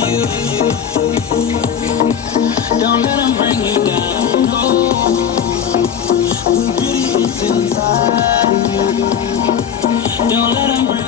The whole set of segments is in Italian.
Don't let them bring you down. No, the beauty is inside you. Don't let them bring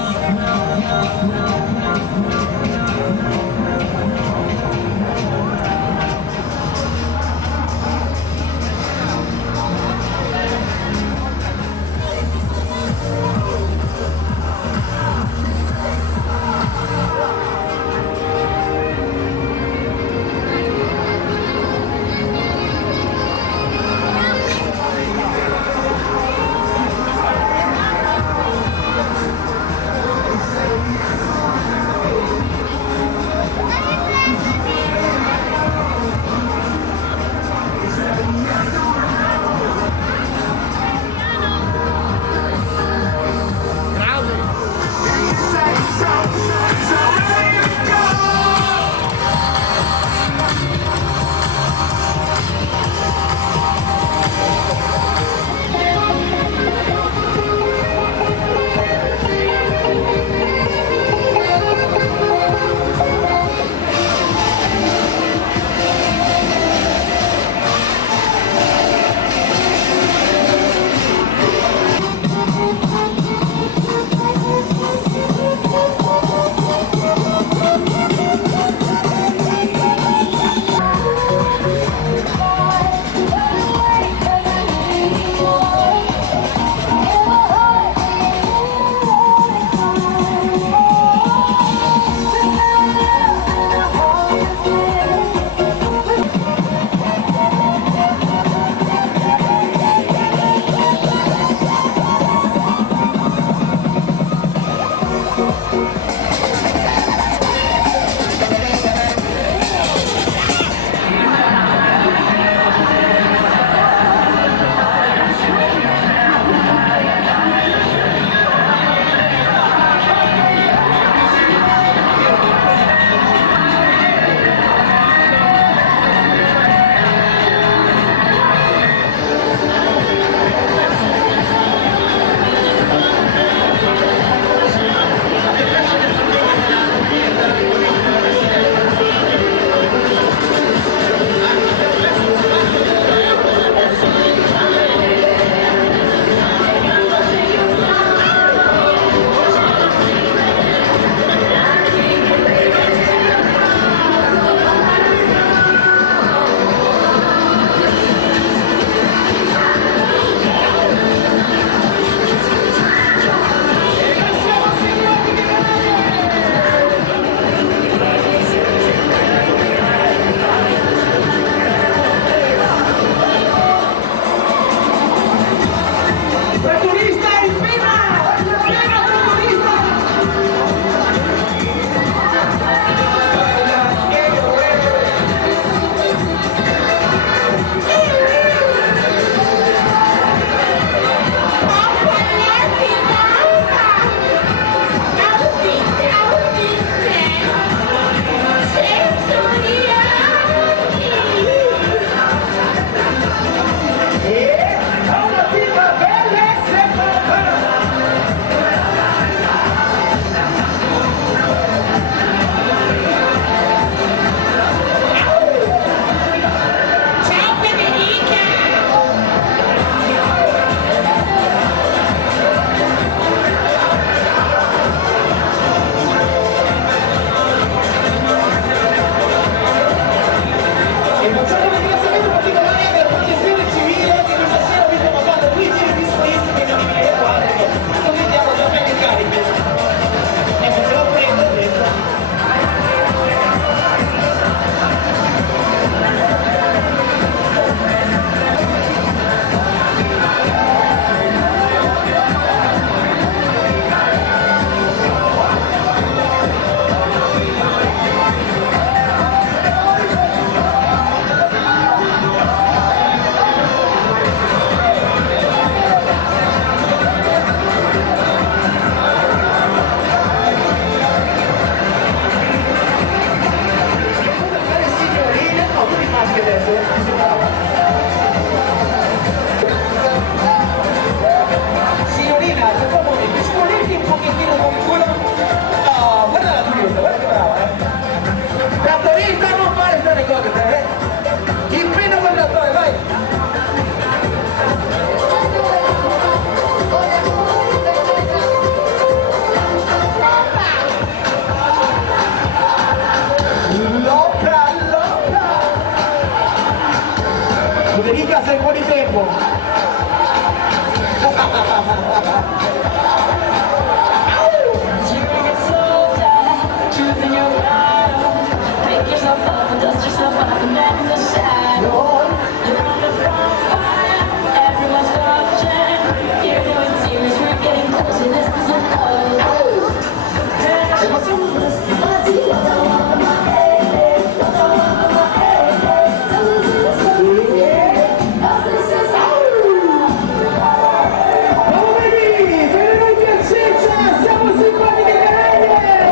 Everyone's watching. You're doing serious. We're getting closer. This isn't Benvenuti a Ceccia, siamo simpatiche carine!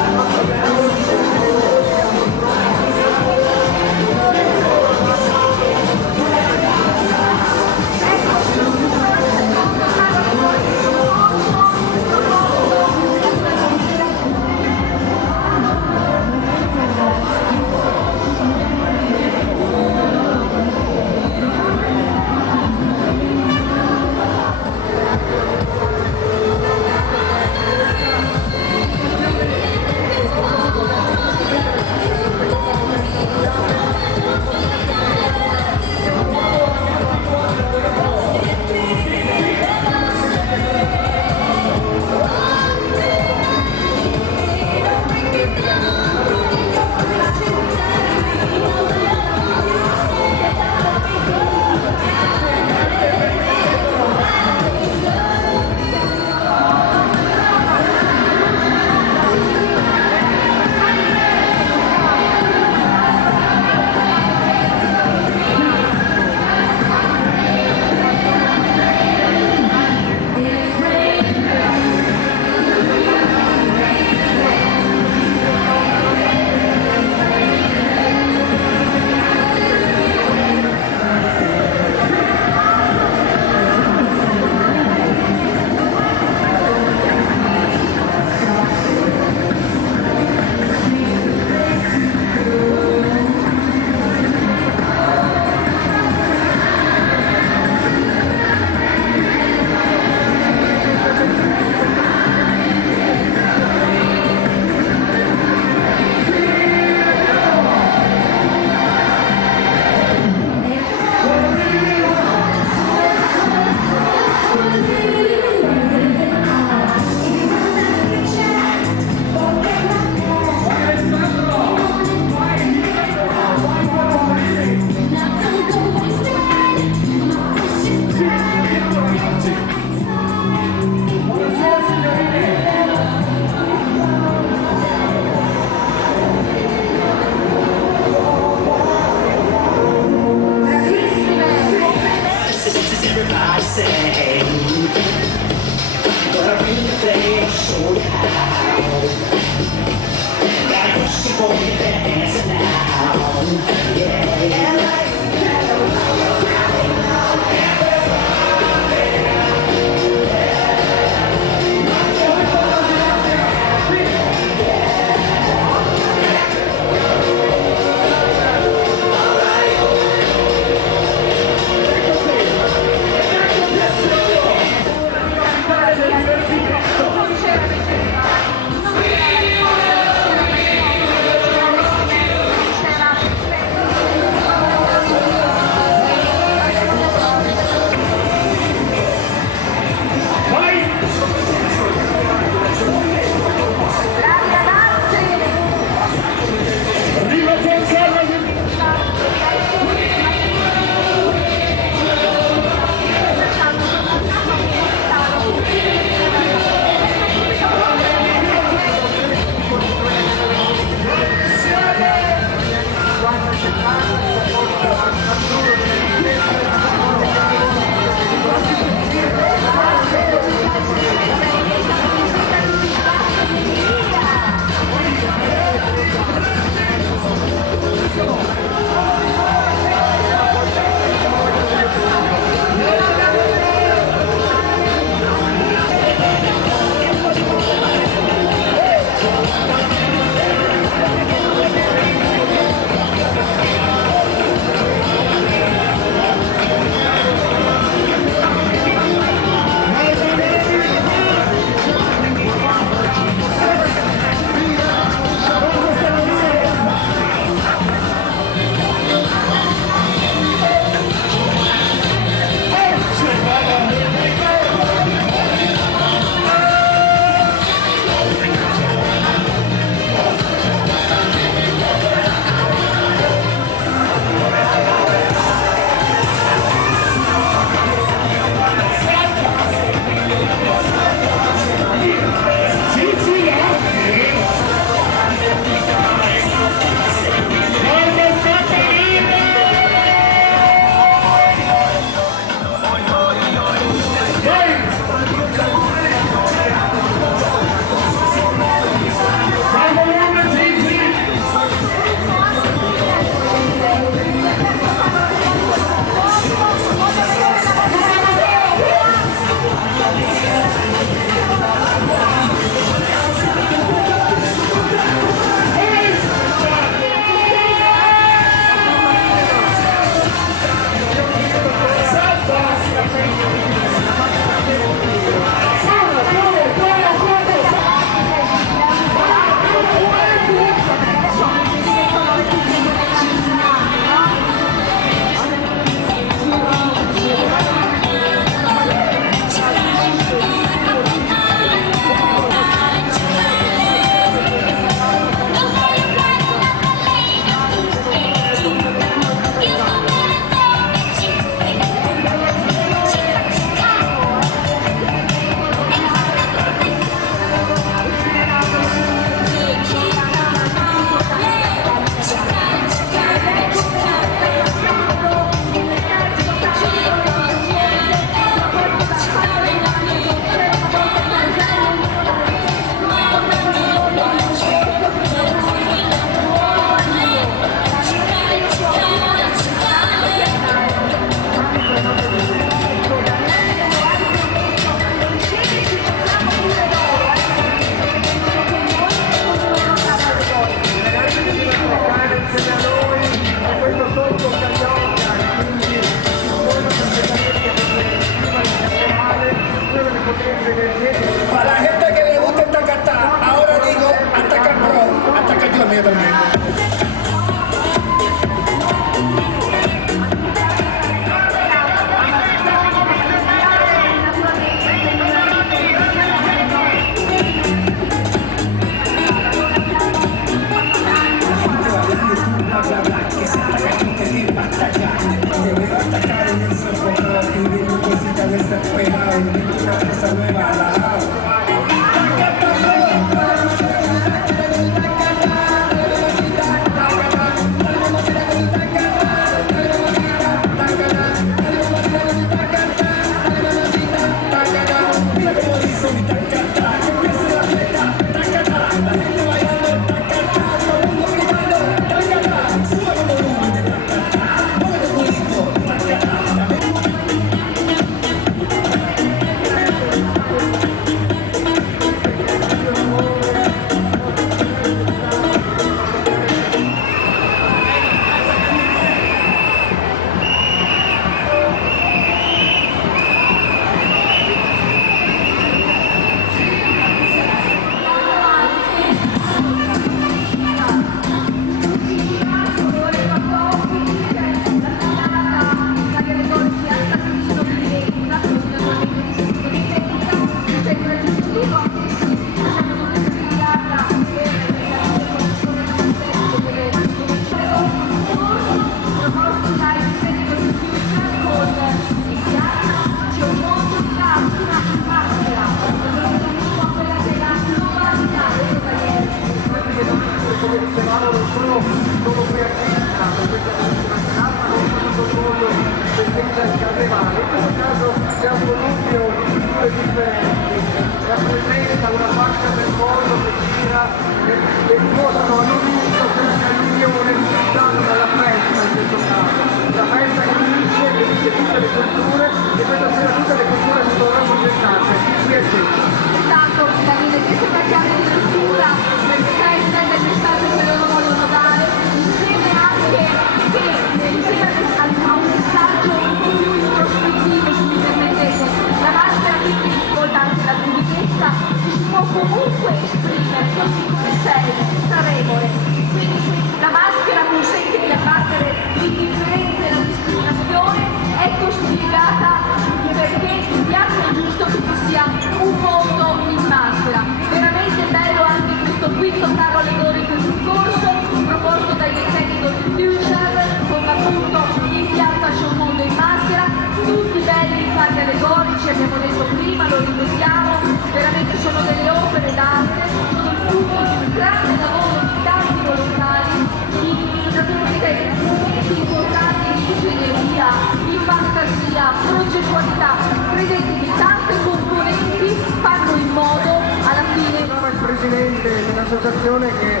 dell'associazione che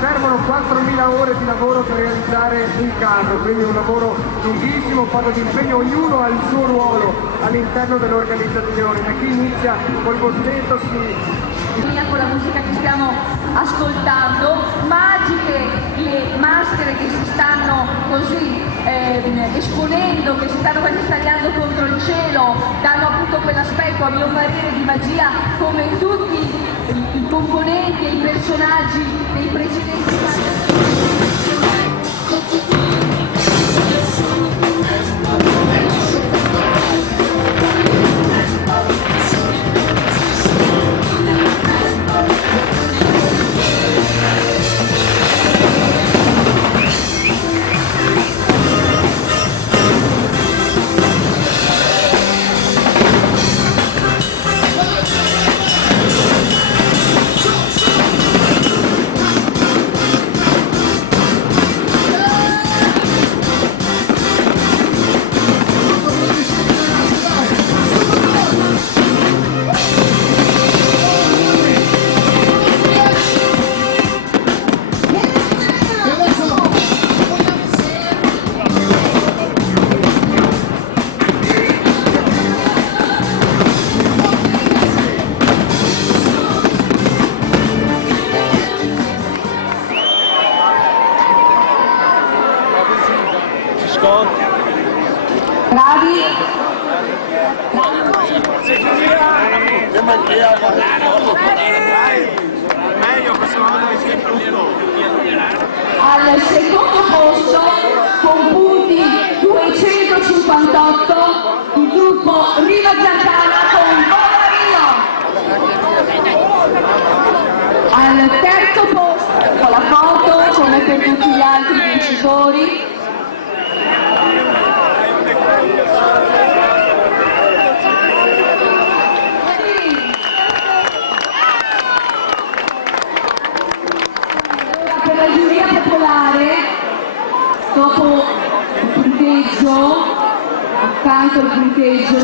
servono 4.000 ore di lavoro per realizzare un carro, quindi un lavoro lunghissimo, fatto di impegno, ognuno ha il suo ruolo all'interno dell'organizzazione. Da chi inizia col bozzetto con la musica che stiamo ascoltando, magiche le maschere che si stanno così esponendo, che si stanno quasi stagliando contro il cielo, danno appunto quell'aspetto a mio parere di magia, come tutti i componenti e i personaggi dei precedenti bravi. Al secondo posto con punti 258 il gruppo Riva Zantana con Vola Rio. Al terzo posto con la foto come per tutti gli altri vincitori accanto il punteggio.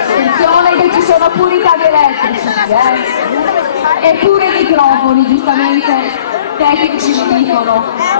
Attenzione che ci sono pure i cavi elettrici, e pure i microfoni, giustamente tecnici mi dicono.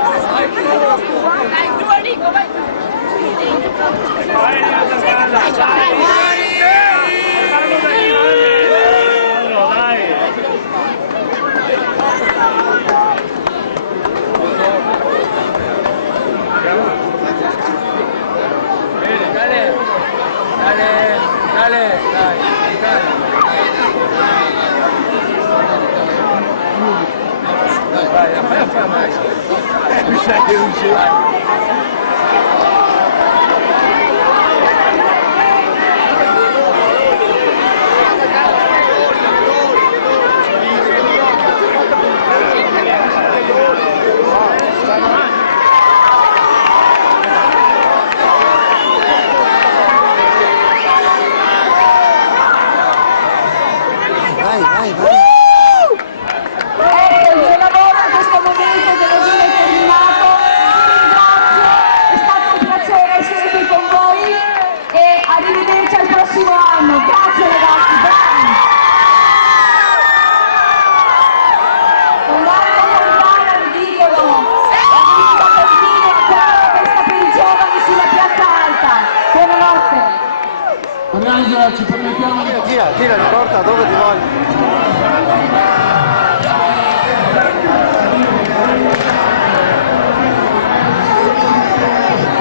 Angela, ci permettiamo di... Tira, porta dove ti voglio.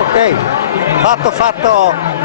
Ok, fatto.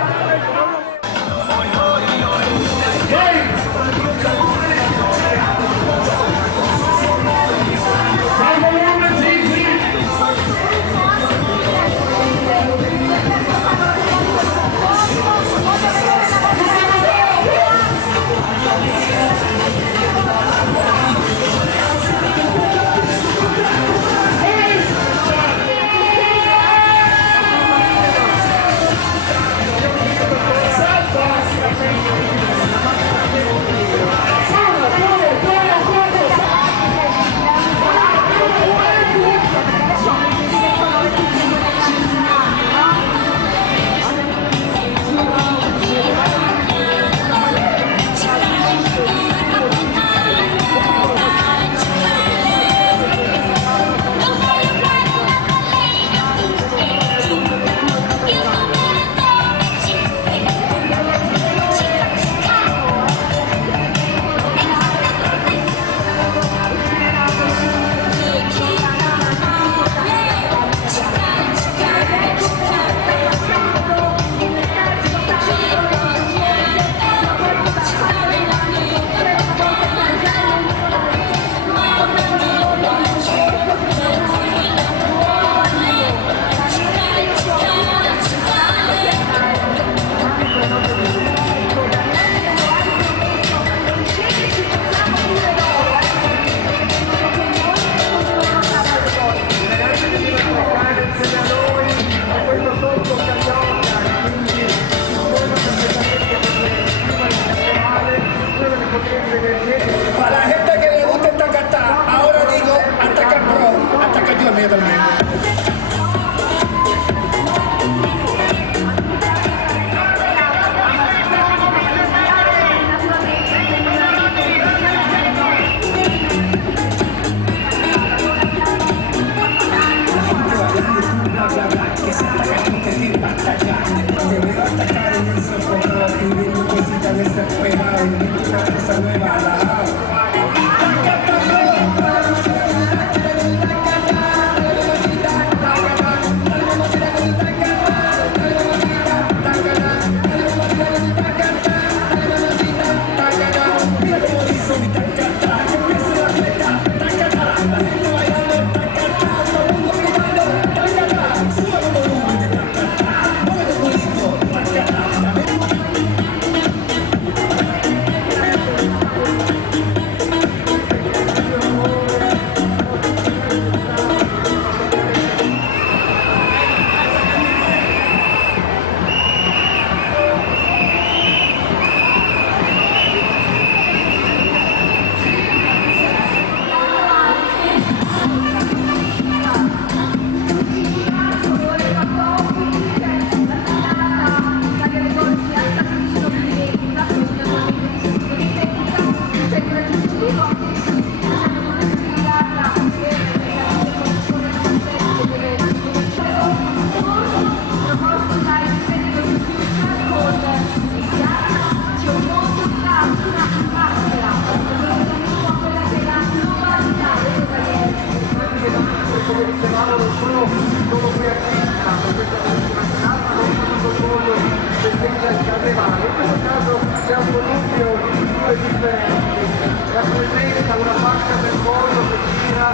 come dicevamo non sono solo qui a Pisa, ma questa è una serata non tutto il mondo festeggia il carnevale. In questo caso c'è un connubio di culture differenti, rappresenta una fascia del mondo che gira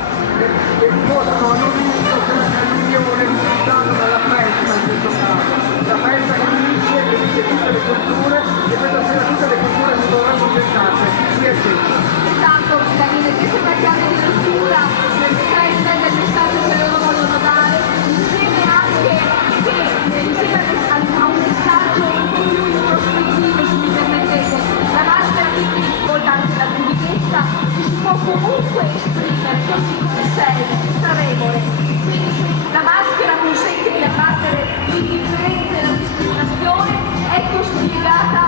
e mostrano a non visto questa unione risultata dalla festa in questo caso. La festa che unisce tutte le culture e questa sera tutte le culture sono rappresentate qui a Cesena. Esatto, Daniele, questa è una chiave di lettura del festa e del messaggio che loro vogliono dare, insieme anche a un messaggio un po' più introspettivo, se mi permettete. La maschera di difficoltà anche la timidezza che si può comunque esprimere così come sei, senza regole. Quindi la maschera consente di abbattere l'indifferenza e la discriminazione, ecco spiegata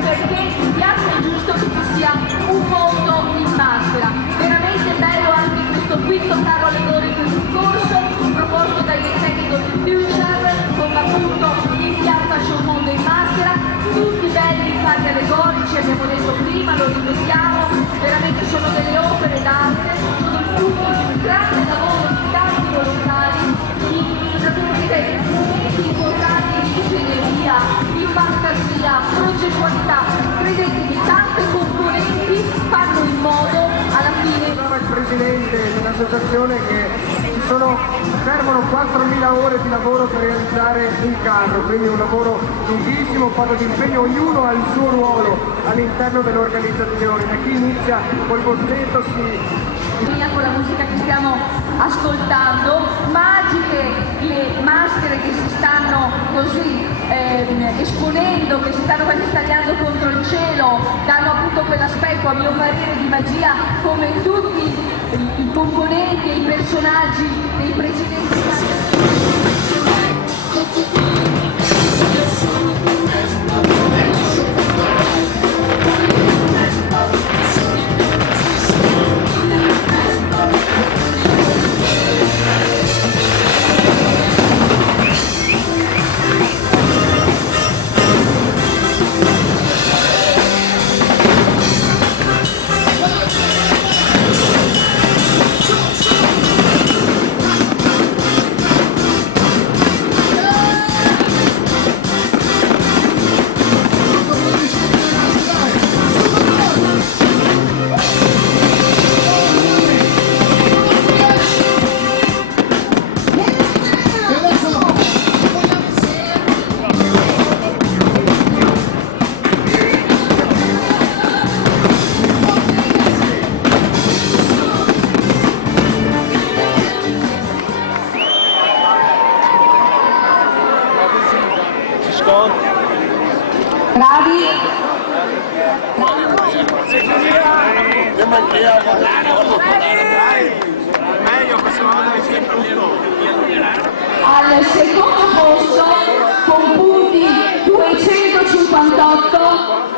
perché mi piace è giusto che ci sia un mondo in maschera. Veramente bello anche questo quinto carro allegorico in corso proposto dai Mechanic of the Future, con appunto in piazza c'è un mondo in maschera, tutti belli carri allegorici, abbiamo detto prima, lo ripetiamo, veramente sono delle opere d'arte, sono il frutto di un grande lavoro di tanti volontari, di momenti importanti di ingegneria, di fantasia, progettualità. Credetemi, tante componenti fanno in modo alla fine. Il presidente dell'associazione che servono 4.000 ore di lavoro per realizzare un carro, quindi un lavoro lunghissimo, fatto di impegno, ognuno ha il suo ruolo all'interno dell'organizzazione. Da chi inizia col bozzetto con la musica che stiamo ascoltando, magiche le maschere che si stanno così esponendo, che si stanno quasi stagliando contro il cielo, danno appunto quell'aspetto a mio parere di magia, come tutti i componenti e i personaggi dei precedenti bravi. Al secondo posto con punti 258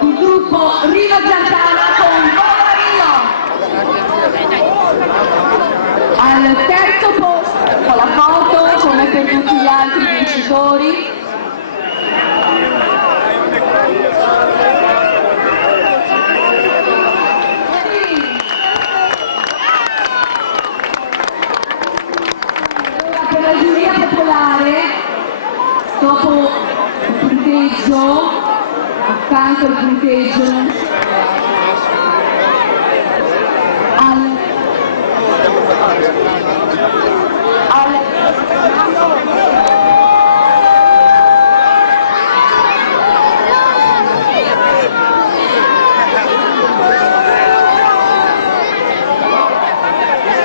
il gruppo Rino Giantana con Bola Rio. Al terzo posto con la foto come per tutti gli altri vincitori. Dopo il punteggio, accanto al punteggio,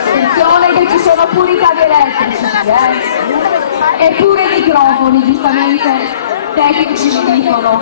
attenzione che ci sono pure i cavi elettrici, e pure i microfoni, giustamente tecnici ci dicono.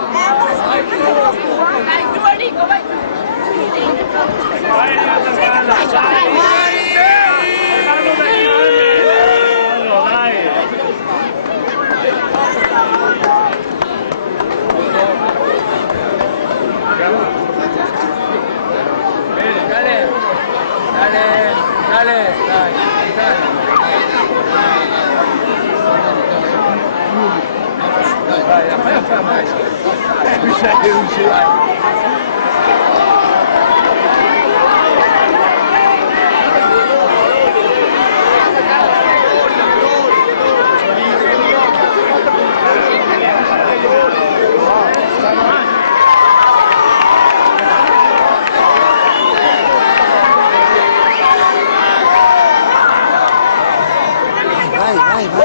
Ecco,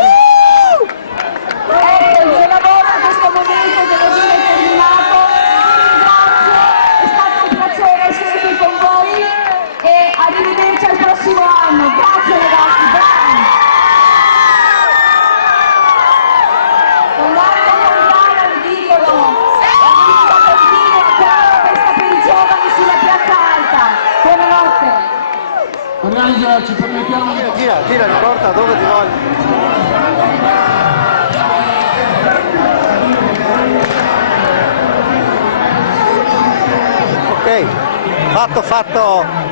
il mio lavoro in questo momento devo dire è terminato. Vi ringrazio, è stato un piacere essere qui con voi e arrivederci al prossimo anno. Grazie ragazzi, bravi! Un'altra italiana vi dicono, la musica continua ancora questa per i giovani sulla piazza alta. Buonanotte! Angela, ci permettiamo di... Tira, riporta dove ti voglio. Ok, fatto.